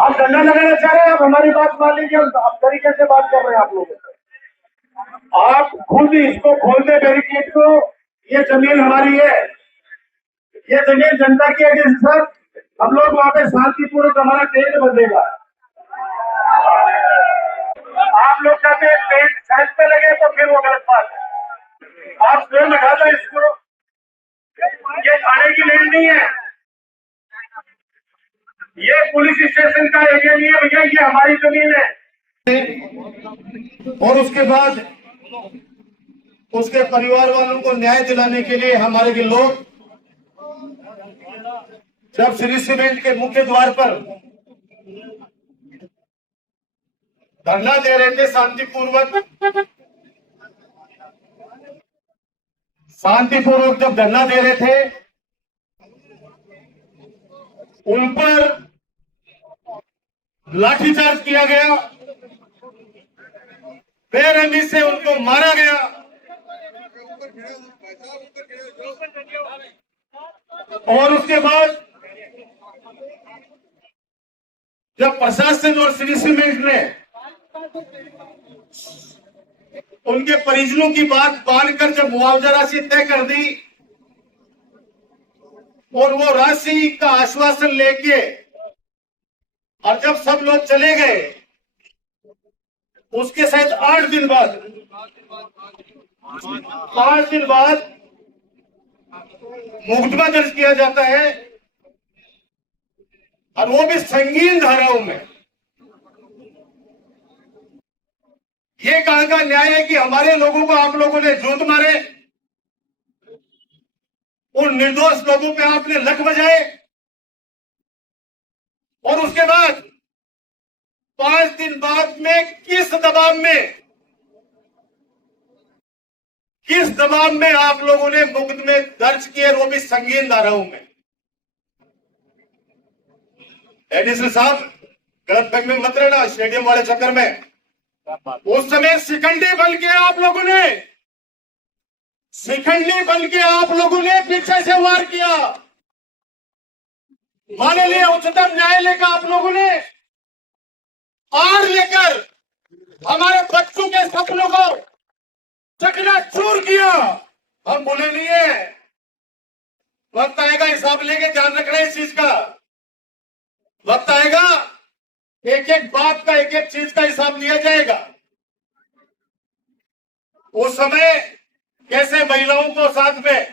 आप धरना लगाना चाह रहे हैं, आप हमारी बात मान लीजिए, आप तरीके से बात कर रहे हैं आप लोगों से। आप खुद इसको खोल दे बैरिकेड को, ये जमीन हमारी है, ये जमीन जनता की है सर। हम लोग वहां पे शांतिपूर्वक हमारा टेंट बंधेगा। आप लोग कहते हैं टेंट साइड पे लगे तो फिर वो गलत बात है। आप स्वयं हटा दो इसको, ये थाने की लैंड नहीं है, ये पुलिस स्टेशन का एरिया नहीं है भैया, ये हमारी जमीन है। और उसके बाद उसके परिवार वालों को न्याय दिलाने के लिए हमारे के लोग जब श्री सीमेंट के मुख्य द्वार पर धरना दे रहे थे, शांतिपूर्वक जब धरना दे रहे थे, उन पर लाठीचार्ज किया गया, बेरहमी से उनको मारा गया। और उसके बाद जब प्रशासन और श्री सीमेंट ने उनके परिजनों की बात मानकर जब मुआवजा राशि तय कर दी और वो राशि का आश्वासन लेके और जब सब लोग चले गए, उसके शायद 5 दिन बाद मुकदमा दर्ज किया जाता है, और वो भी संगीन धाराओं में। ये कहां का न्याय है कि हमारे लोगों को आप लोगों ने जोत मारे, उन निर्दोष लोगों पे आपने लठ बजाए, और उसके बाद 5 दिन बाद में किस दबाव में आप लोगों ने मुकदमे दर्ज किए, वो भी संगीन धाराओं में। एडीसी साहब, गलतफहमी में मत रहना स्टेडियम वाले चक्कर में। उस समय शिखंडी बल के आप लोगों ने पीछे से वार किया। माननीय उच्चतम न्यायालय का आप लोगों ने आड़ लेकर हमारे बच्चों के सपनों को चकनाचूर किया। हम बोले नहीं है, वक्त आएगा हिसाब लेके, ध्यान रखना इस चीज का। वक्त आएगा, एक एक बात का, एक एक चीज का हिसाब लिया जाएगा। उस समय कैसे महिलाओं को साथ में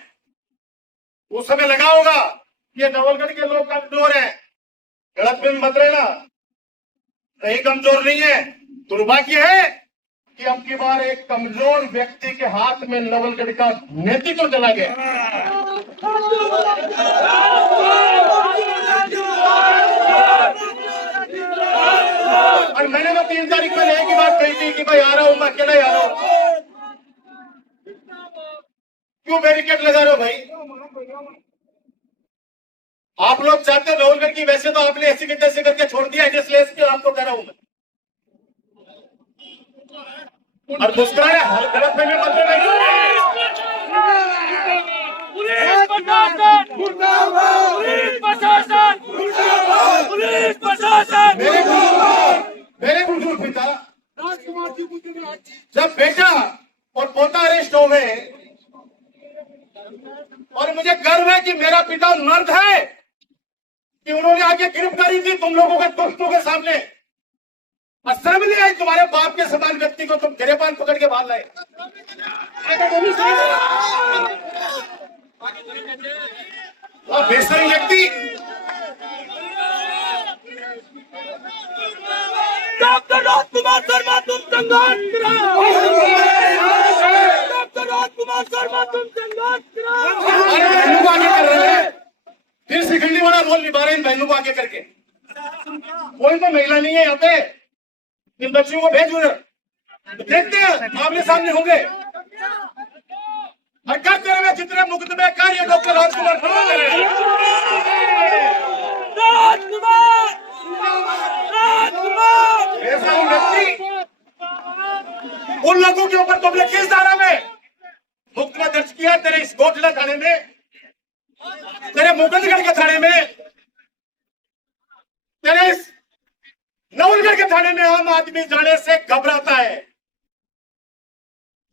उस समय लगा होगा ये नवलगढ़ के लोग कमजोर हैं। गलतफहमी मत रहना, कहीं कमजोर नहीं है। दुर्भाग्य है कि अब की बार एक कमजोर व्यक्ति के हाथ में नवलगढ़ का नेतृत्व चला गया। और मैंने तो 3 तारीख में एक ही बात कही थी कि भाई आ रहा हूं, मैं अकेला ही आ रहा हूं। क्यों बैरिकेड लगा रहे हो भाई? आप लोग चाहते हो नवलगढ़ की, वैसे तो आपने ऐसी तैसे करके छोड़ दिया है, इसलिए इसके आपको कह रहा हूं मैं। और मुस्कुराया गलतफहमी मत मेरे बुजुर्ग पिता जब बेटा और पोता अरेस्ट हो गए, और मुझे गर्व है कि मेरा पिता मर्द है कि उन्होंने आके गिरफ्तारी दी तुम लोगों के दोस्तों के सामने। शर्म नहीं आई तुम्हारे बाप के समान व्यक्ति को तुम गिरेबान पकड़ के बाहर लाए। बेसरी व्यक्ति डॉक्टर राजकुमार शर्मा तुम संघर्ष कराओ, डॉक्टर राजकुमार शर्मा तुम संघर्ष कराओ। बहनों को आगे कर रहे हैं, फिर शिखंडी वाला रोल निभा रहे हैं बहनों को आगे करके। कोई तो महिला नहीं है यहाँ पे, इन बच्चियों को भेज उधर, देखते हैं आमने सामने होंगे। करते रहे जितने मुकदमे कार्य डॉक्टर राजकुमार उन लोगों के ऊपर तुमने किस धारा में मुकदमा दर्ज किया? तेरे इस गोठला थाने में, तेरे मुकुंदगढ़ के थाने में, तेरे इस थाने में आम आदमी जाने से घबराता है।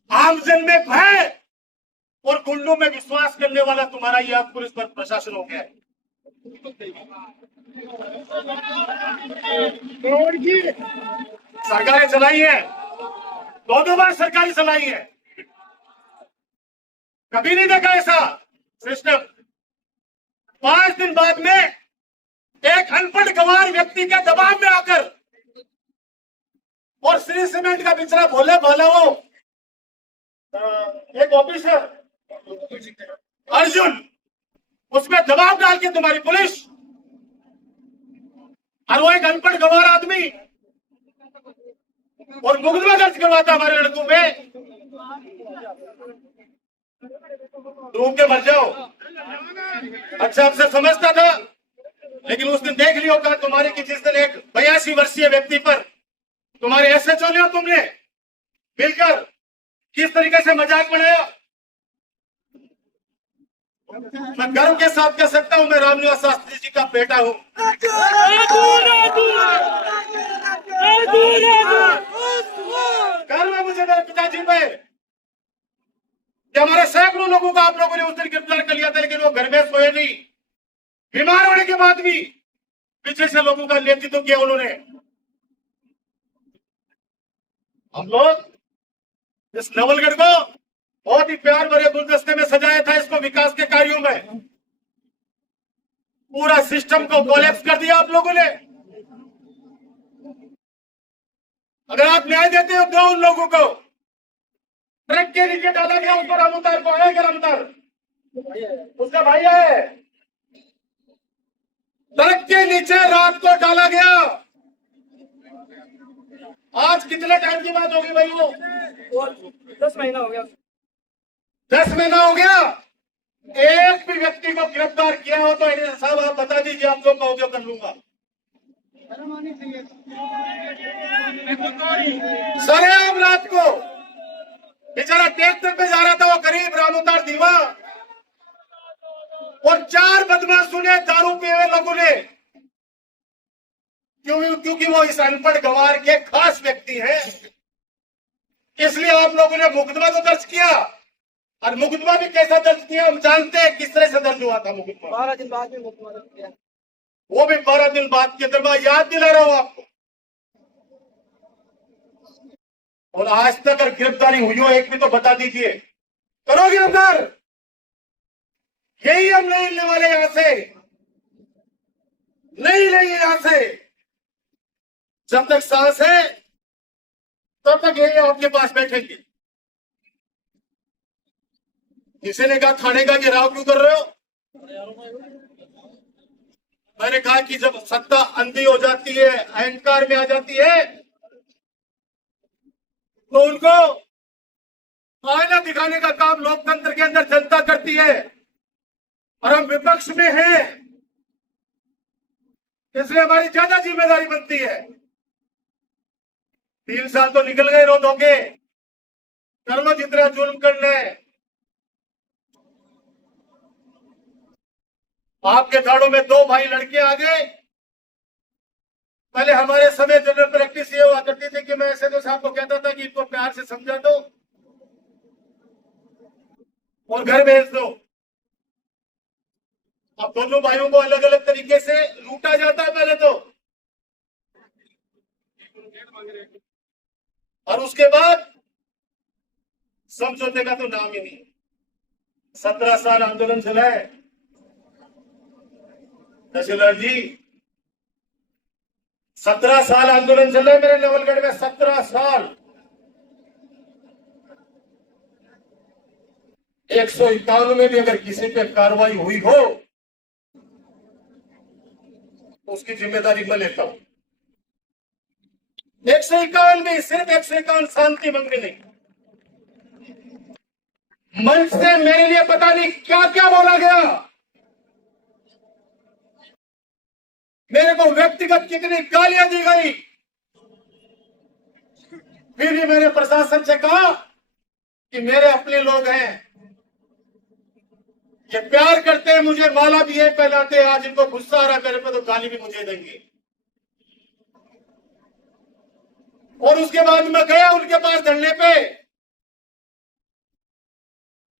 आमजन में भय और गुंडों में विश्वास करने वाला तुम्हारा यह पुलिस पर प्रशासन हो गया है। सरकारें चलाई है, दो बार सरकारें चलाई है, कभी नहीं देखा ऐसा सिस्टम। 5 दिन बाद में एक अनपढ़ गंवार व्यक्ति के दबाव में आकर और श्री सीमेंट का बिचरा भोले भाला वो एक ऑफिसर अर्जुन, उसमें दबाव डाल के तुम्हारी पुलिस और वो एक अनपढ़ गंवार आदमी और मुकदमा दर्ज करवाता हमारे लड़कों पे, डूब के मर जाओ। अच्छा आपसे समझता था, लेकिन उस दिन देख लिया होगा तुम्हारे कि जिस दिन एक 82 वर्षीय व्यक्ति पर तुम्हारे एसएचओ ने और तुमने मिलकर किस तरीके से मजाक बनाया। मैं गर्व के साथ कह सकता हूं मैं रामनिवास शास्त्री जी का बेटा हूं। गर्व है मुझे मेरे पिताजी पे कि हमारे सैकड़ों लोगों को आप लोगों ने उस दिन गिरफ्तार कर लिया था, लेकिन वो घर में सोए नहीं। बीमार होने के बाद भी पीछे से लोगों का नेतृत्व किया उन्होंने। हम लोग इस नवलगढ़ को बहुत ही प्यार भरे गुलदस्ते में सजाया था, इसको विकास के कार्यों में पूरा सिस्टम को कोलैप्स कर दिया आप लोगों ने। अगर आप न्याय देते हो दो उन लोगों को, ट्रक के नीचे डाला गया उस पर रामउतार को है, रामउतार उसका भाई है, ट्रक के नीचे रात को डाला गया। आज कितने टाइम की बात होगी भाई? वो 10 महीना हो गया। 10 महीना हो गया। एक भी व्यक्ति को गिरफ्तार किया हो तो साहब आप बता दीजिए, आप लोग का उपयोग कर लूंगा। सरेआम रात को बेचारा ट्रैक्टर पे जा रहा था वो गरीब रामउतार दीवा और 4 बदमाशों ने दारू पिए हुए लोगों ने, क्योंकि वो इस अनपढ़ गंवार के खास व्यक्ति हैं, इसलिए आप लोगों ने मुकदमा तो दर्ज किया। और मुकदमा भी कैसा दर्ज किया हम जानते हैं, किस तरह से दर्ज हुआ था मुकदमा। 12 दिन बाद में मुकदमा दर्ज किया, वो भी 12 दिन बाद के अंदर। मैं याद दिला रहा हूं आपको। और आज तक अगर गिरफ्तारी हुई हो एक भी तो बता दीजिए। करो गिरफ्तार, यही हम नहीं लेने वाले यहां से, नहीं लेंगे यहां से। जब तक सांस है तब तक यही आपके पास बैठेंगे। किसी ने कहा थाने का घेराव क्यों कर रहे हो? मैंने कहा कि जब सत्ता अंधी हो जाती है, अहंकार में आ जाती है, तो उनको आईना दिखाने का काम लोकतंत्र के अंदर जनता करती है और हम विपक्ष में हैं, इसलिए हमारी ज्यादा जिम्मेदारी बनती है। 3 साल तो निकल गए रो धोके, कर लो जितना जुल्म करना है। आपके थाड़ों में 2 भाई लड़के आ गए। पहले हमारे समय जनरल प्रैक्टिस ये हुआ करती थी कि मैं ऐसे तो साहब को कहता था कि इनको प्यार से समझा दो और घर भेज दो। अब दोनों भाइयों को अलग अलग तरीके से लूटा जाता है पहले तो, और उसके बाद समझौते का तो नाम ही नहीं। 17 साल आंदोलन चला है तहसीलदार जी, 17 साल आंदोलन चल रहा है मेरे नवलगढ़ में। 17 साल 151 में भी अगर किसी पे कार्रवाई हुई हो तो उसकी जिम्मेदारी मैं लेता हूं। 151 में सिर्फ 151 शांति भंग में नहीं, मंच से मेरे लिए पता नहीं क्या क्या बोला गया, मेरे को व्यक्तिगत कितनी गालियां दी गई, फिर भी मैंने प्रशासन से कहा कि मेरे अपने लोग हैं, ये प्यार करते हैं, मुझे माला भी है पहनाते हैं, आज इनको गुस्सा आ रहा है मेरे पे तो गाली भी मुझे देंगे। और उसके बाद मैं गया उनके पास धरने पे,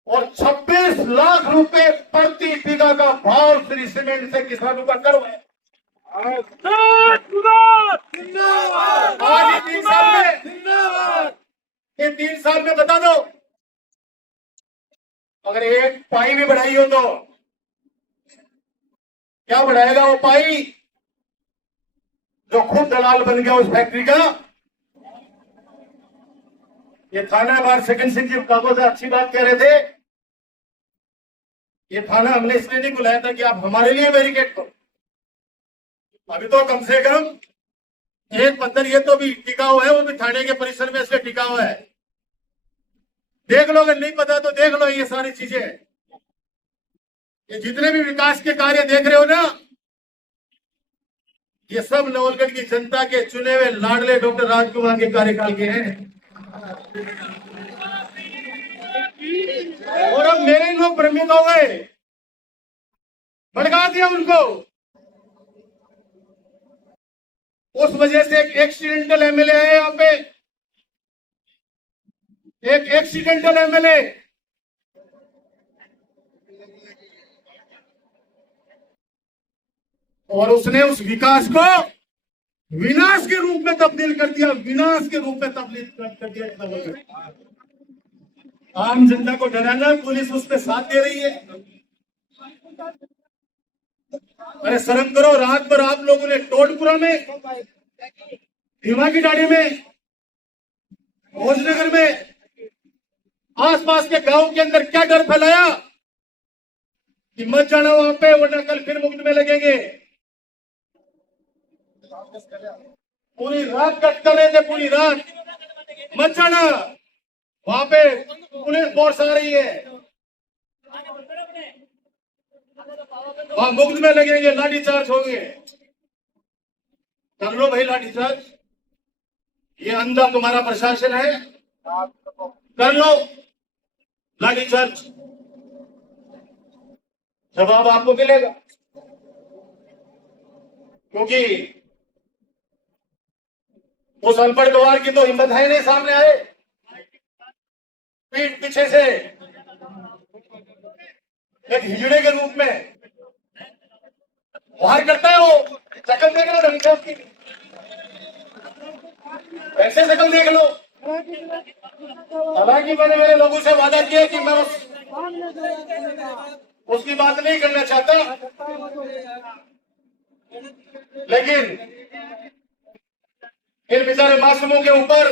और 26 लाख रुपए प्रति बीघा का भाव श्री सीमेंट से किसानों का कर्व है। आज ये 3 साल में बता दो, अगर एक पाई भी बढ़ाई हो तो क्या बढ़ाएगा वो पाई जो खुद दलाल बन गया उस फैक्ट्री का। ये थाना बार सेकंड सिंह जी कागज अच्छी बात कह रहे थे। ये थाना हमने इसलिए नहीं बुलाया था कि आप हमारे लिए बैरिकेड करो, अभी तो कम से कम एक पत्थर ये तो भी टिका हुआ है, वो भी थाने के परिसर में इसलिए टिका हुआ है। देख लो, अगर नहीं पता तो देख लो। ये सारी चीजें, ये जितने भी विकास के कार्य देख रहे हो ना, ये सब नवलगढ़ की जनता के चुने हुए लाडले डॉक्टर राजकुमार के कार्यकाल के हैं। और अब मेरे लोग भ्रमित हो गए, भड़का दिया उनको। उस वजह से एक एक्सीडेंटल एमएलए है यहाँ पे, एक एक्सीडेंटल एमएलए, और उसने उस विकास को विनाश के रूप में तब्दील कर दिया, विनाश के रूप में तब्दील कर दिया। आम जनता को डराना, पुलिस उस पर साथ दे रही है। अरे शर्म करो, रात भर आप लोगों ने टोटपुरा में, भीमा की डाड़ी में, भोजनगर में, आसपास के गांव के अंदर क्या डर फैलाया कि मत जाना वहां पे वरना कल फिर मुकदमे लगेंगे। पूरी रात कट कर रहे थे, पूरी रात मत जाना, वहां पे पुलिस फोर्स आ रही है, वहां मुकदमे लगेंगे, लाठीचार्ज होंगे। कर लो भाई लाठीचार्ज, ये अंधा तुम्हारा प्रशासन है, कर लो लाठीचार्ज, जवाब आपको मिलेगा। क्योंकि उस अनपढ़ गवार की तो हिम्मत है नहीं, सामने आए पीठ पीछे से एक हिजड़े के रूप में बाहर करता है। वो शक्ल देख लो ढंग से उसकी, ऐसे शक्ल देख लो। हालांकि मैंने मेरे लोगों से वादा किया कि मैं उसकी बात नहीं करना चाहता, लेकिन इन बेचारे मासूमों के ऊपर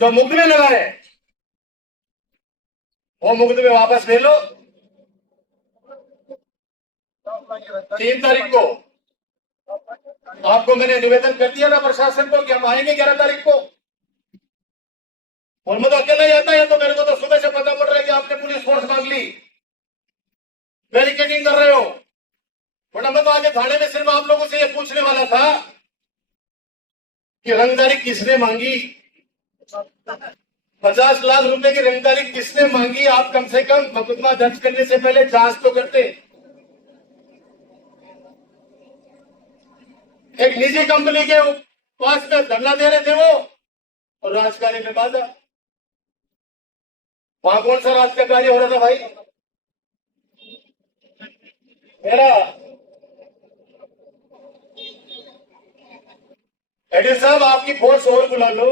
जो मुकदमे लगाए वो मुकदमे वापस ले लो। 3 तारीख को आपको मैंने निवेदन कर दिया ना प्रशासन को कि हम आएंगे 11 तारीख को, और मैं तो अकेला जाता है। तो मेरे को तो सुबह से पता पड़ रहा है कि आपने पुलिस फोर्स मांग ली, बैरिकेडिंग कर रहे हो, वरना मैं तो आगे थाने में सिर्फ आप लोगों से ये पूछने वाला था कि रंगदारी किसने मांगी, 50 लाख रुपए की रंगदारी किसने मांगी। आप कम से कम मुकदमा दर्ज करने से पहले जांच तो करते। एक निजी कंपनी के पास में धरना दे रहे थे वो, और राजकार्य में बाधा। वहां कौन सा राज का कार्य हो रहा था भाई? मेरा एडी साहब, आपकी फोर्स और बुला लो,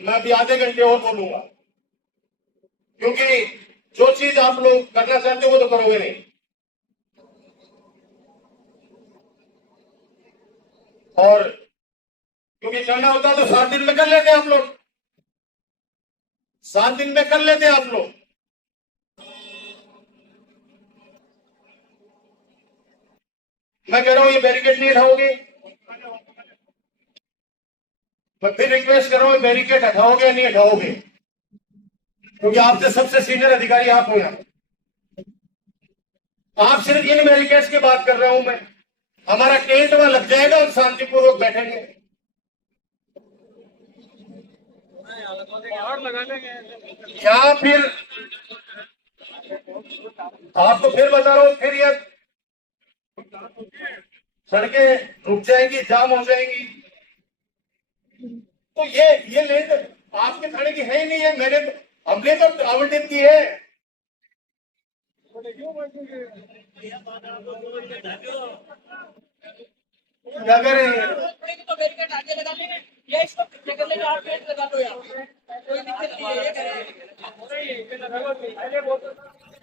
मैं अभी आधे घंटे और बोलूंगा, क्योंकि जो चीज आप लोग करना चाहते हो वो तो करोगे नहीं। और क्योंकि करना होता तो 7 दिन में कर लेते आप लोग, 7 दिन में कर लेते आप लोग। मैं कह रहा हूं ये बैरिकेड नहीं हटाओगे, मैं फिर रिक्वेस्ट कर रहा हूं बैरिकेड हटाओगे या नहीं हटाओगे, क्योंकि आपसे सबसे सीनियर अधिकारी आप हो यहाँ। आप सिर्फ इन बैरिकेड्स की बात कर रहा हूं मैं, हमारा टेंट वहां लग जाएगा और शांतिपूर्वक बैठेंगे। या फिर आपको फिर बता रहा हूं, फिर ये सड़कें रुक जाएंगी, जाम हो जाएंगी, तो ये ले आपके थाने की है ही नहीं है, हमने तो आवंटित की है। क्या करें? तो बैरिकेड आगे लगा लेंगे या इसको कर लेंगे, आप पेड़ लगा दो यार, कोई दिक्कत नहीं है, ये करेंगे।